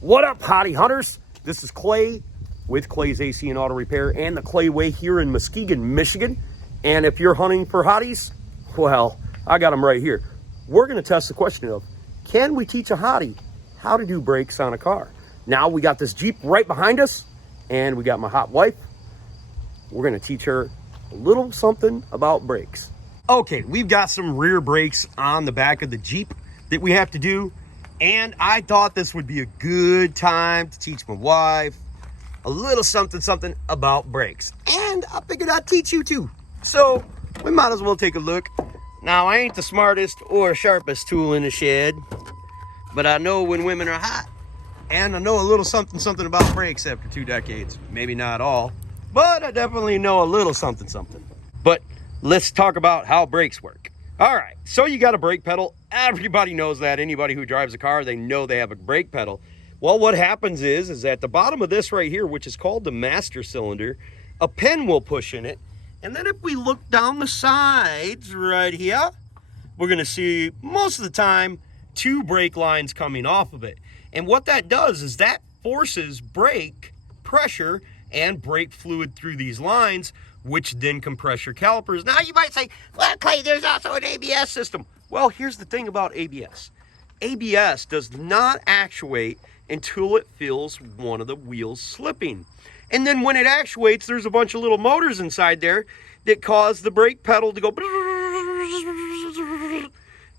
What up, hottie hunters? This is Clay with Clay's AC and Auto Repair and the Clay Way here in Muskegon, Michigan. And if you're hunting for hotties, well, I got them right here. We're going to test the question of, can we teach a hottie how to do brakes on a car? Now we got this Jeep right behind us, and we got my hot wife. We're going to teach her a little something about brakes. Okay, we've got some rear brakes on the back of the Jeep that we have to do. And I thought this would be a good time to teach my wife a little something about brakes. And I figured I'd teach you too. So we might as well take a look. Now, I ain't the smartest or sharpest tool in the shed, but I know when women are hot. And I know a little something about brakes after 2 decades. Maybe not all, but I definitely know a little something. But let's talk about how brakes work. All right, so you got a brake pedal. Everybody knows that. Anybody who drives a car, they know they have a brake pedal. Well, what happens is at the bottom of this right here, which is called the master cylinder, a pin will push in it. And then if we look down the sides right here, we're gonna see most of the time 2 brake lines coming off of it. And what that does is that forces brake pressure and brake fluid through these lines, which then compress your calipers. Now you might say, well, Clay, there's also an ABS system. Well, here's the thing about ABS. ABS does not actuate until it feels one of the wheels slipping. And then when it actuates, there's a bunch of little motors inside there that cause the brake pedal to go,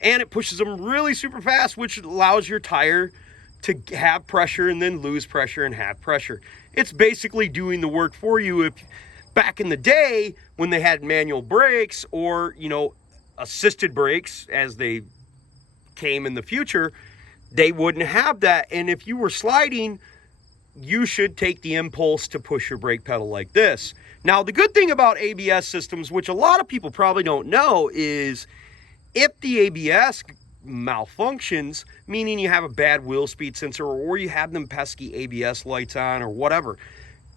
and it pushes them really super fast, which allows your tire to have pressure and then lose pressure and have pressure. It's basically doing the work for you. If back in the day when they had manual brakes or, assisted brakes as they came in the future, they wouldn't have that. And if you were sliding, you should take the impulse to push your brake pedal like this. Now, the good thing about ABS systems, which a lot of people probably don't know, is if the ABS malfunctions, meaning you have a bad wheel speed sensor or you have them pesky ABS lights on or whatever,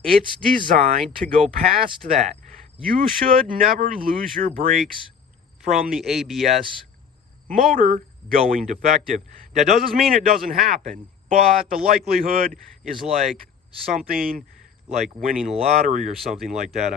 it's designed to go past that. You should never lose your brakes from the ABS motor going defective. That doesn't mean it doesn't happen, but the likelihood is like something like winning the lottery or something like that.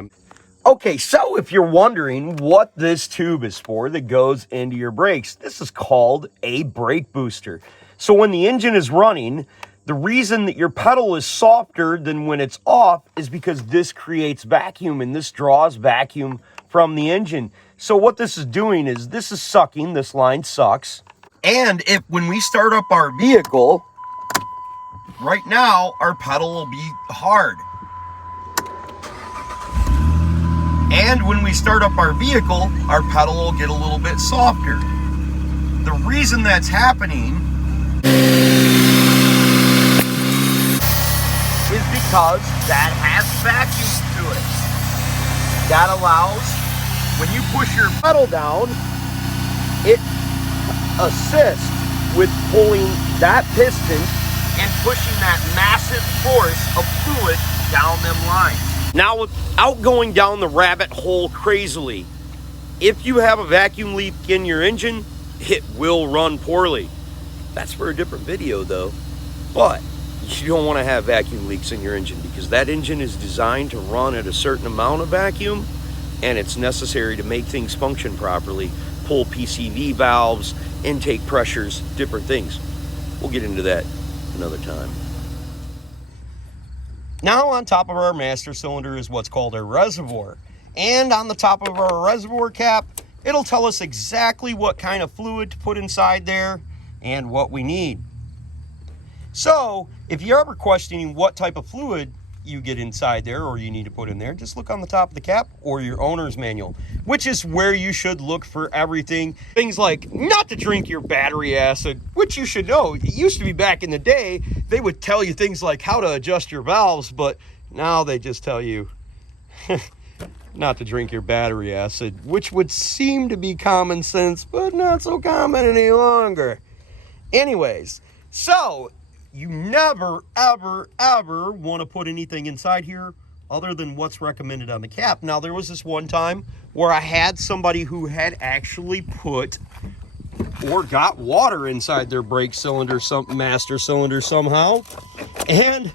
Okay, so if you're wondering what this tube is for that goes into your brakes, this is called a brake booster. So when the engine is running, the reason that your pedal is softer than when it's off is because this creates vacuum, and this draws vacuum from the engine. So what this is doing is this is sucking, this line sucks. And when we start up our vehicle, right now our pedal will be hard. And when we start up our vehicle, our pedal will get a little bit softer. The reason that's happening is because that has vacuum to it. That allows, when you push your pedal down, it assists with pulling that piston and pushing that massive force of fluid down them lines. Now, without going down the rabbit hole crazily, if you have a vacuum leak in your engine, it will run poorly. That's for a different video though. But you don't want to have vacuum leaks in your engine because that engine is designed to run at a certain amount of vacuum, and it's necessary to make things function properly. Pull PCV valves, intake pressures, different things. We'll get into that another time. Now on top of our master cylinder is what's called a reservoir. And on the top of our reservoir cap, it'll tell us exactly what kind of fluid to put inside there and what we need. So if you're ever questioning what type of fluid you get inside there or you need to put in there, just look on the top of the cap or your owner's manual, which is where you should look for everything. Things like not to drink your battery acid, which you should know. It used to be back in the day, they would tell you things like how to adjust your valves, but now they just tell you not to drink your battery acid, which would seem to be common sense, but not so common any longer. Anyways, so you never, ever, ever want to put anything inside here other than what's recommended on the cap. Now, there was this one time where I had somebody who had actually put or got water inside their brake cylinder, master cylinder somehow. And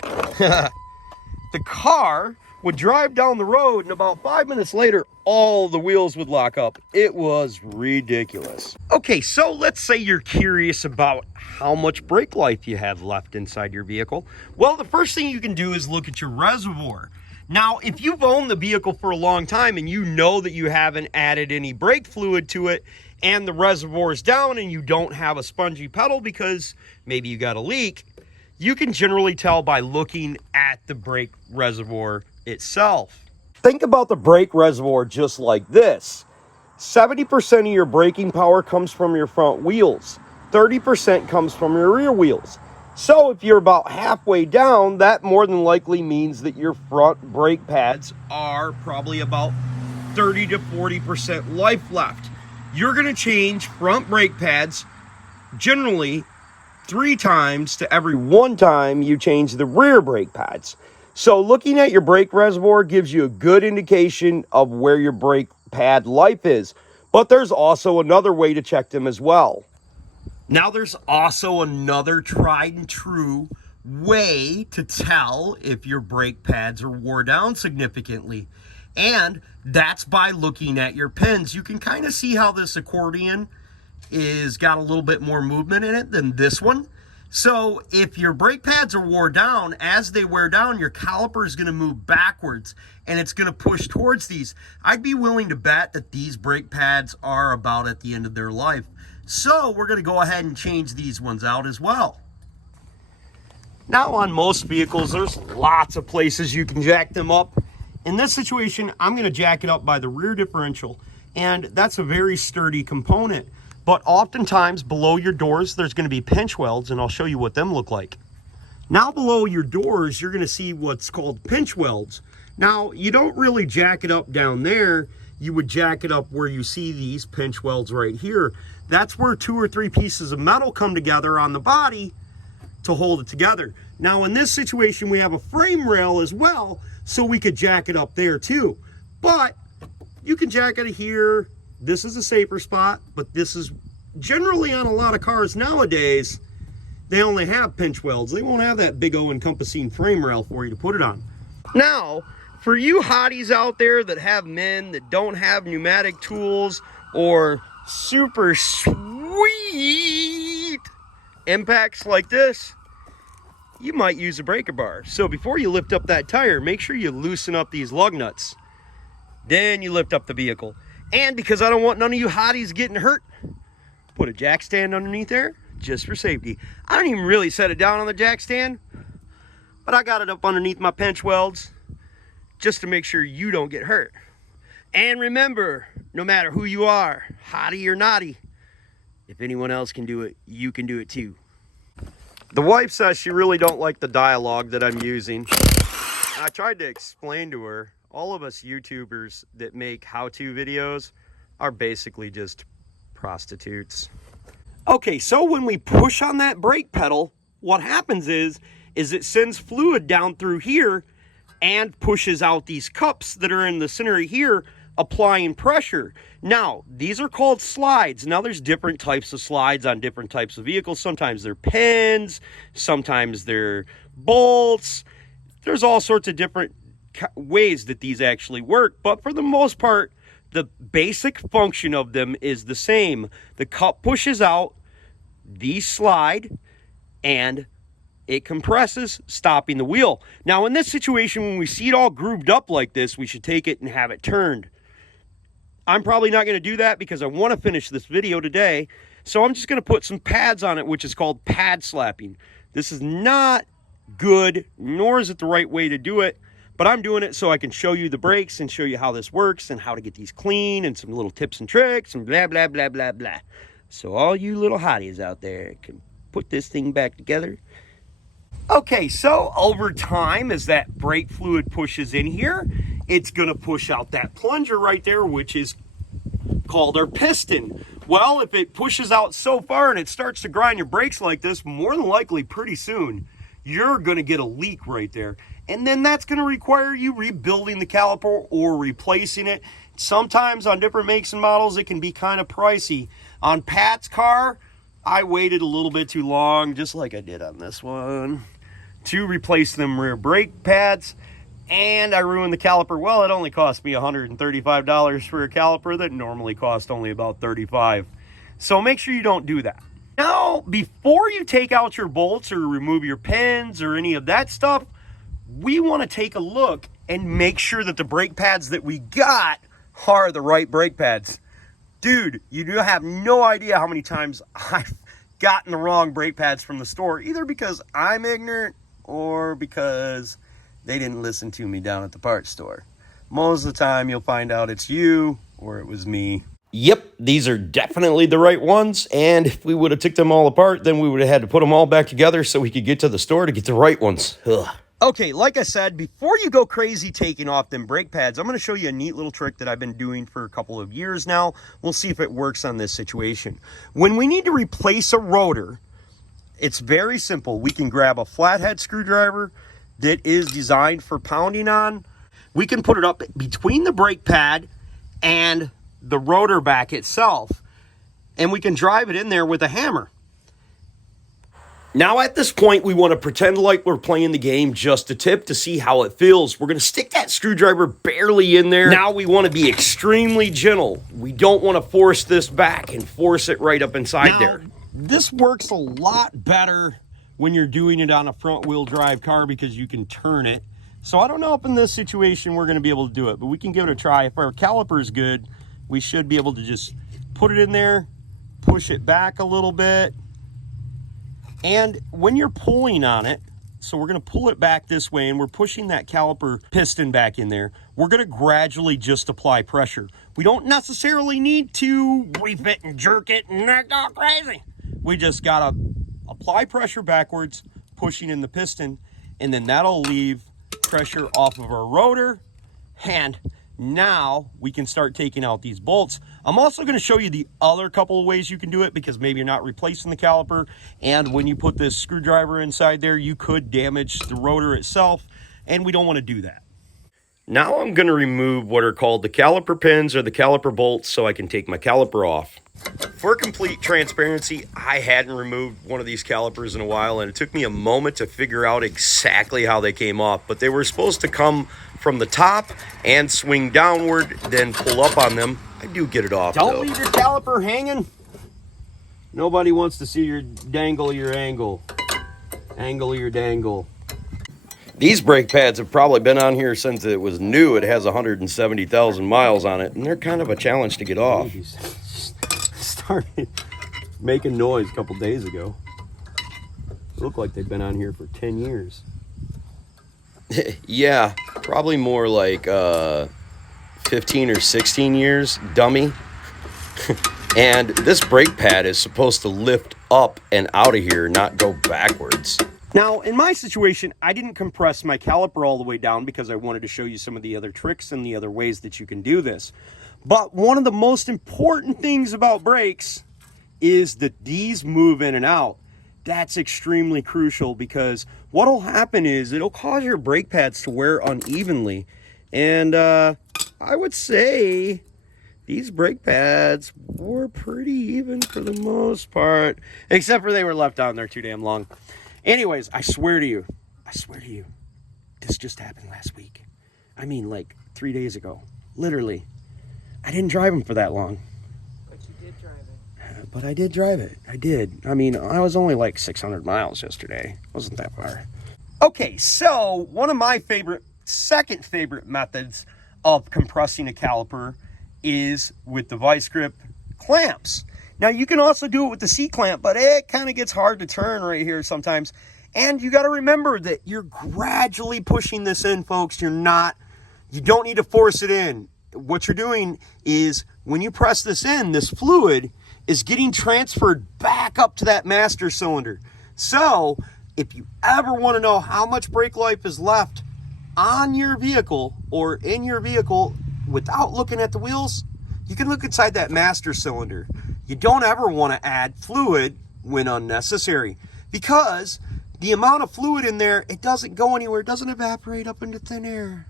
the car would drive down the road, and about 5 minutes later, all the wheels would lock up. It was ridiculous. Okay, so let's say you're curious about how much brake life you have left inside your vehicle. Well, the first thing you can do is look at your reservoir. Now, if you've owned the vehicle for a long time and you know that you haven't added any brake fluid to it, and the reservoir is down and you don't have a spongy pedal because maybe you got a leak, you can generally tell by looking at the brake reservoir itself. Think about the brake reservoir just like this. 70% of your braking power comes from your front wheels. 30% comes from your rear wheels. So if you're about halfway down, that more than likely means that your front brake pads are probably about 30 to 40% life left. You're going to change front brake pads generally 3 times to every 1 time you change the rear brake pads. So looking at your brake reservoir gives you a good indication of where your brake pad life is. But there's also another way to check them as well. Now there's also another tried and true way to tell if your brake pads are wore down significantly. And that's by looking at your pins. You can kind of see how this accordion is got a little bit more movement in it than this one. So if your brake pads are wore down, as they wear down, your caliper is going to move backwards and it's going to push towards these. I'd be willing to bet that these brake pads are about at the end of their life. So we're going to go ahead and change these ones out as well. Now on most vehicles, there's lots of places you can jack them up. In this situation, I'm going to jack it up by the rear differential, and that's a very sturdy component. But oftentimes below your doors, there's going to be pinch welds, and I'll show you what them look like. Now below your doors, you're going to see what's called pinch welds. Now, you don't really jack it up down there. You would jack it up where you see these pinch welds right here. That's where 2 or 3 pieces of metal come together on the body to hold it together. Now in this situation, we have a frame rail as well, so we could jack it up there too. But you can jack it here. This is a safer spot, but this is generally on a lot of cars nowadays, they only have pinch welds. They won't have that big old encompassing frame rail for you to put it on. Now, for you hotties out there that have men that don't have pneumatic tools or super sweet impacts like this, you might use a breaker bar. So before you lift up that tire, make sure you loosen up these lug nuts. Then you lift up the vehicle. And because I don't want none of you hotties getting hurt, put a jack stand underneath there just for safety. I don't even really set it down on the jack stand, but I got it up underneath my pinch welds just to make sure you don't get hurt. And remember, no matter who you are, hottie or naughty, if anyone else can do it, you can do it too. The wife says she really don't like the dialogue that I'm using. And I tried to explain to her, all of us YouTubers that make how-to videos are basically just prostitutes. Okay, so when we push on that brake pedal, what happens is it sends fluid down through here and pushes out these cups that are in the center here, applying pressure. Now, these are called slides. Now, there's different types of slides on different types of vehicles. Sometimes they're pins, sometimes they're bolts. There's all sorts of different ways that these actually work, but for the most part, the basic function of them is the same. The cup pushes out, these slide, and it compresses, stopping the wheel. Now in this situation, when we see it all grooved up like this, we should take it and have it turned. I'm probably not going to do that because I want to finish this video today, so I'm just going to put some pads on it, which is called pad slapping. This is not good, nor is it the right way to do it. But I'm doing it so I can show you the brakes and show you how this works and how to get these clean and some little tips and tricks and blah, blah, blah, blah, blah. So all you little hotties out there can put this thing back together. Okay, so over time, as that brake fluid pushes in here, it's going to push out that plunger right there, which is called our piston. Well, if it pushes out so far and it starts to grind your brakes like this, more than likely pretty soon, you're going to get a leak right there. And then that's going to require you rebuilding the caliper or replacing it. Sometimes on different makes and models, it can be kind of pricey. On Pat's car, I waited a little bit too long, just like I did on this one, to replace them rear brake pads. And I ruined the caliper. Well, it only cost me $135 for a caliper that normally cost only about $35. So make sure you don't do that. Now, before you take out your bolts or remove your pins or any of that stuff, we want to take a look and make sure that the brake pads that we got are the right brake pads. Dude, you do have no idea how many times I've gotten the wrong brake pads from the store, either because I'm ignorant or because they didn't listen to me down at the parts store. Most of the time, you'll find out it's you or it was me. Yep, these are definitely the right ones, and if we would have took them all apart, then we would have had to put them all back together so we could get to the store to get the right ones. Ugh. Okay, like I said, before you go crazy taking off them brake pads, I'm going to show you a neat little trick that I've been doing for a couple of years now. We'll see if it works on this situation. When we need to replace a rotor, it's very simple. We can grab a flathead screwdriver that is designed for pounding on. We can put it up between the brake pad and the rotor back itself, and we can drive it in there with a hammer. Now at this point, we want to pretend like we're playing the game just a tip to see how it feels. We're going to stick that screwdriver barely in there. Now we want to be extremely gentle. We don't want to force this back and force it right up inside there. This works a lot better when you're doing it on a front wheel drive car because you can turn it. So I don't know if in this situation we're going to be able to do it, but we can give it a try. If our caliper is good, we should be able to just put it in there, push it back a little bit. And when you're pulling on it, so we're going to pull it back this way and we're pushing that caliper piston back in there, we're going to gradually just apply pressure. We don't necessarily need to reef it and jerk it and act all crazy. We just got to apply pressure backwards, pushing in the piston, and then that'll leave pressure off of our rotor. And now we can start taking out these bolts. I'm also going to show you the other couple of ways you can do it because maybe you're not replacing the caliper, and when you put this screwdriver inside there, you could damage the rotor itself, and we don't want to do that. Now I'm going to remove what are called the caliper pins or the caliper bolts so I can take my caliper off. For complete transparency, I hadn't removed one of these calipers in a while, and it took me a moment to figure out exactly how they came off, but they were supposed to come from the top and swing downward, then pull up on them. I do get it off, Don't leave your caliper hanging. Nobody wants to see your dangle your angle. Angle your dangle. These brake pads have probably been on here since it was new. It has 170,000 miles on it, and they're kind of a challenge to get off. Started making noise a couple days ago. Look like they've been on here for 10 years. Yeah, probably more like 15 or 16 years, dummy. And this brake pad is supposed to lift up and out of here, not go backwards. Now, in my situation, I didn't compress my caliper all the way down because I wanted to show you some of the other tricks and the other ways that you can do this. But one of the most important things about brakes is that these move in and out. That's extremely crucial because what'll happen is it'll cause your brake pads to wear unevenly. And I would say these brake pads were pretty even for the most part, except for they were left on there too damn long. Anyways, I swear to you, this just happened last week. I mean, like 3 days ago, literally. I didn't drive them for that long. But you did drive it. But I did drive it. I did. I mean, I was only like 600 miles yesterday. Wasn't that far. Okay, so one of my second favorite methods of compressing a caliper is with the vice grip clamps. Now, you can also do it with the C-clamp, but it kind of gets hard to turn right here sometimes. And you got to remember that you're gradually pushing this in, folks. You don't need to force it in. What you're doing is when you press this in, this fluid is getting transferred back up to that master cylinder. So if you ever want to know how much brake life is left on your vehicle or in your vehicle without looking at the wheels, you can look inside that master cylinder. You don't ever want to add fluid when unnecessary, because the amount of fluid in there, it doesn't go anywhere. It doesn't evaporate up into thin air.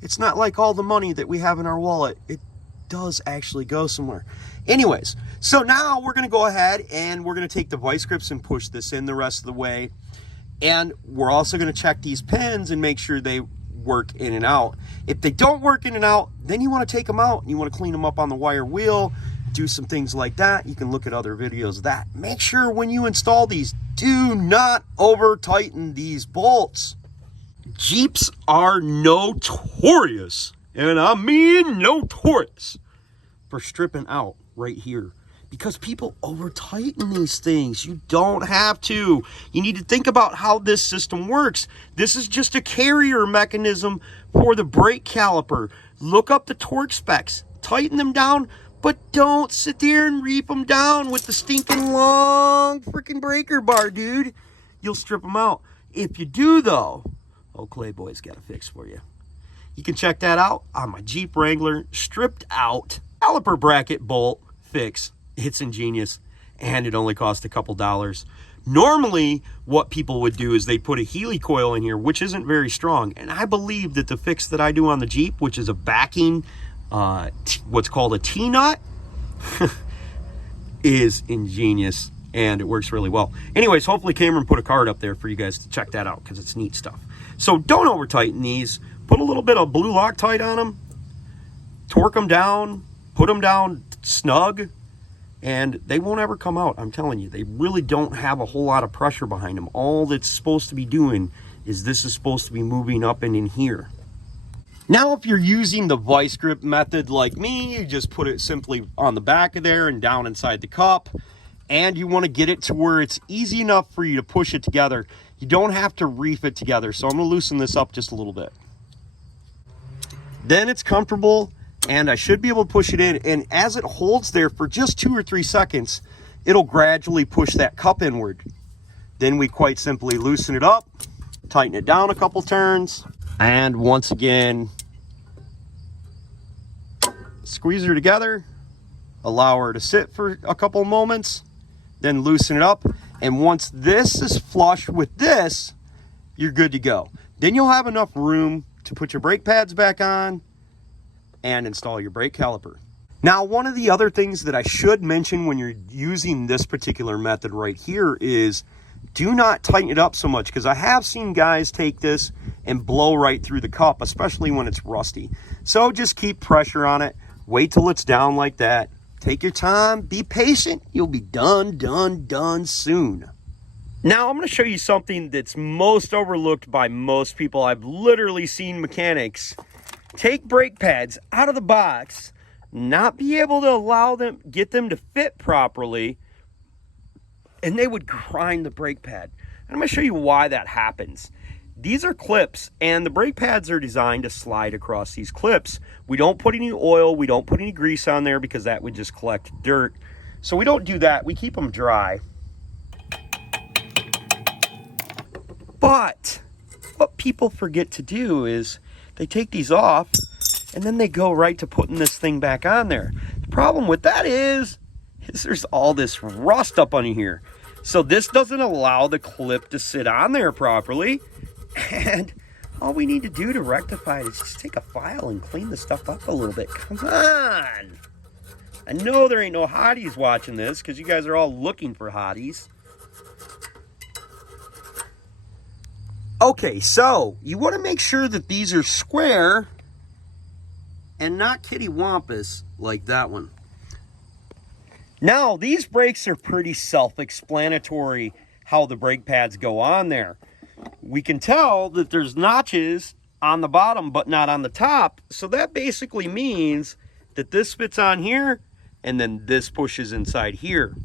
It's not like all the money that we have in our wallet. It does actually go somewhere. Anyways, so now we're going to go ahead and we're going to take the vice grips and push this in the rest of the way. And we're also going to check these pins and make sure they work in and out. If they don't work in and out, then you want to take them out and you want to clean them up on the wire wheel, do some things like that. You can look at other videos of that. Make sure when you install these, do not over tighten these bolts. Jeeps are notorious, and I mean notorious, for stripping out right here because people over tighten these things. You don't have to. You need to think about how this system works. This is just a carrier mechanism for the brake caliper. Look up the torque specs, tighten them down, but don't sit there and reap them down with the stinking long freaking breaker bar, dude. You'll strip them out. If you do, though, oh, Clayboy's got a fix for you. You can check that out on my Jeep Wrangler stripped out caliper bracket bolt fix. It's ingenious, and it only cost a couple dollars. Normally, what people would do is they put a Healy coil in here, which isn't very strong. And I believe that the fix that I do on the Jeep, which is a backing, what's called a T-nut, is ingenious, and it works really well. Anyways, hopefully Cameron put a card up there for you guys to check that out because it's neat stuff. So don't over tighten these. Put a little bit of blue Loctite on them, torque them down, put them down snug, and they won't ever come out. I'm telling you, they really don't have a whole lot of pressure behind them. All that's supposed to be doing is this is supposed to be moving up and in here. Now, if you're using the vice grip method like me, you just put it simply on the back of there and down inside the cup, and you want to get it to where it's easy enough for you to push it together. You don't have to reef it together. So I'm going to loosen this up just a little bit. Then it's comfortable, and I should be able to push it in. And as it holds there for just 2 or 3 seconds, it'll gradually push that cup inward. Then we quite simply loosen it up, tighten it down a couple turns, and once again, squeeze her together, allow her to sit for a couple moments, then loosen it up. And once this is flush with this, you're good to go. Then you'll have enough room to put your brake pads back on and install your brake caliper. Now, one of the other things that I should mention when you're using this particular method right here is do not tighten it up so much, because I have seen guys take this and blow right through the cup, especially when it's rusty. So just keep pressure on it. Wait till it's down like that. Take your time, be patient. You'll be done soon. Now I'm going to show you something that's most overlooked by most people. I've literally seen mechanics take brake pads out of the box, not be able to get them to fit properly, and they would grind the brake pad. And I'm going to show you why that happens. These are clips, and the brake pads are designed to slide across these clips. We don't put any oil, we don't put any grease on there because that would just collect dirt. So we don't do that, we keep them dry. But what people forget to do is they take these off and then they go right to putting this thing back on there. The problem with that is there's all this rust up on here. So this doesn't allow the clip to sit on there properly. And all we need to do to rectify it is just take a file and clean the stuff up a little bit. Come on. I know there ain't no hotties watching this because you guys are all looking for hotties. Okay, so you want to make sure that these are square and not kittywampus like that one. Now, these brakes are pretty self-explanatory how the brake pads go on there. We can tell that there's notches on the bottom but not on the top. So that basically means that this fits on here and then this pushes inside here.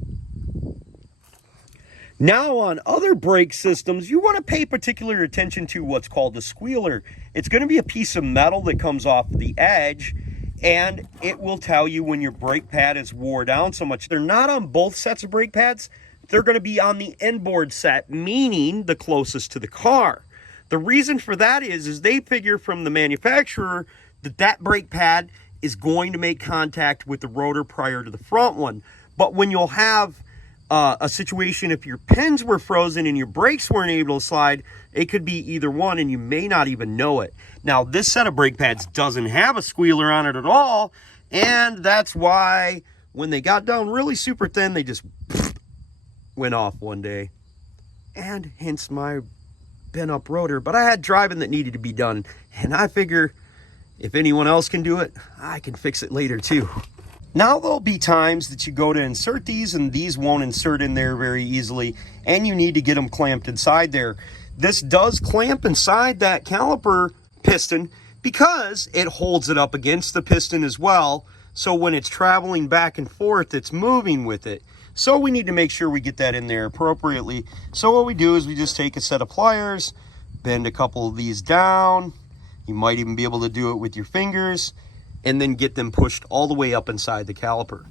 Now on other brake systems, you want to pay particular attention to what's called the squealer. It's going to be a piece of metal that comes off the edge, and it will tell you when your brake pad is wore down so much. They're not on both sets of brake pads. They're going to be on the inboard set, meaning the closest to the car. The reason for that is they figure from the manufacturer that brake pad is going to make contact with the rotor prior to the front one. But when you'll have a situation if your pins were frozen and your brakes weren't able to slide. It could be either one, and you may not even know it. Now, this set of brake pads doesn't have a squealer on it at all, and that's why when they got down really super thin, they just went off one day, and hence my bent up rotor. But I had driving that needed to be done, and I figure if anyone else can do it, I can fix it later too. Now there'll be times that you go to insert these and these won't insert in there very easily, and you need to get them clamped inside there. This does clamp inside that caliper piston because it holds it up against the piston as well. So when it's traveling back and forth, it's moving with it. So we need to make sure we get that in there appropriately. So what we do is we just take a set of pliers, bend a couple of these down. You might even be able to do it with your fingers, and then get them pushed all the way up inside the caliper.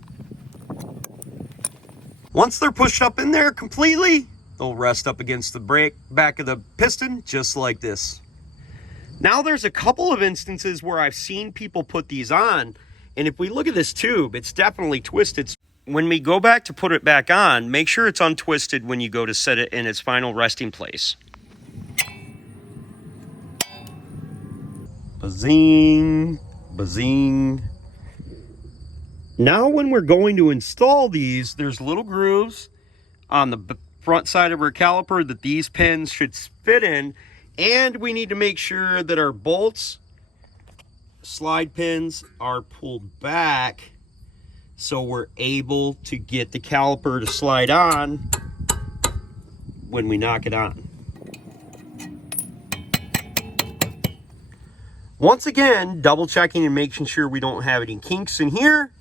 Once they're pushed up in there completely, they'll rest up against the back of the piston, just like this. Now there's a couple of instances where I've seen people put these on, and if we look at this tube, it's definitely twisted. When we go back to put it back on, make sure it's untwisted when you go to set it in its final resting place. Bazing, bazing. Now when we're going to install these, there's little grooves on the front side of our caliper that these pins should fit in, and we need to make sure that our bolts, slide pins, are pulled back so we're able to get the caliper to slide on when we knock it on. Once again, double checking and making sure we don't have any kinks in here.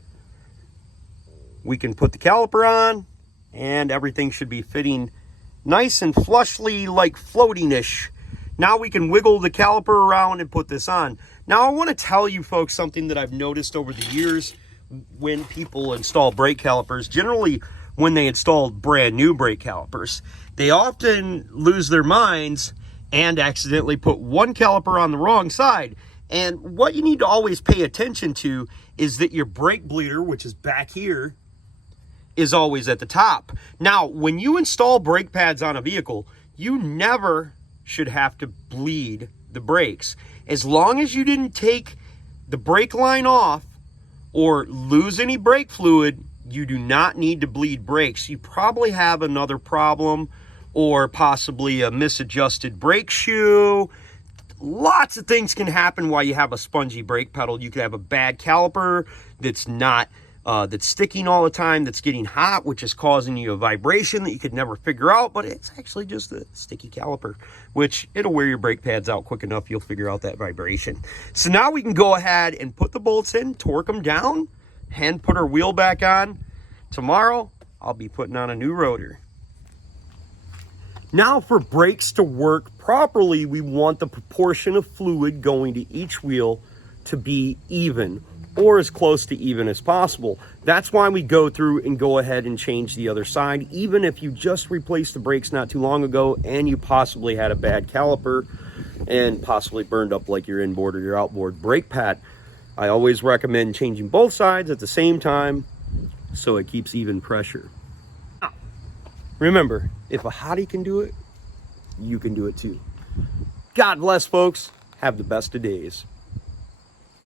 We can put the caliper on and everything should be fitting nice and flushly, like floating-ish. Now we can wiggle the caliper around and put this on. Now I want to tell you folks something that I've noticed over the years when people install brake calipers. Generally, when they install brand new brake calipers, they often lose their minds and accidentally put one caliper on the wrong side. And what you need to always pay attention to is that your brake bleeder, which is back here, is always at the top. Now, when you install brake pads on a vehicle, you never should have to bleed the brakes. As long as you didn't take the brake line off or lose any brake fluid, you do not need to bleed brakes. You probably have another problem or possibly a misadjusted brake shoe. Lots of things can happen while you have a spongy brake pedal. You could have a bad caliper that's not that's sticking all the time, that's getting hot, which is causing you a vibration that you could never figure out, but it's actually just a sticky caliper, which it'll wear your brake pads out quick enough, you'll figure out that vibration. So now we can go ahead and put the bolts in, torque them down, and put our wheel back on. Tomorrow, I'll be putting on a new rotor. Now for brakes to work properly, we want the proportion of fluid going to each wheel to be even, or as close to even as possible. That's why we go through and go ahead and change the other side, even if you just replaced the brakes not too long ago and you possibly had a bad caliper and possibly burned up like your inboard or your outboard brake pad. I always recommend changing both sides at the same time so it keeps even pressure. Remember, if a hottie can do it, you can do it too. God bless, folks. Have the best of days.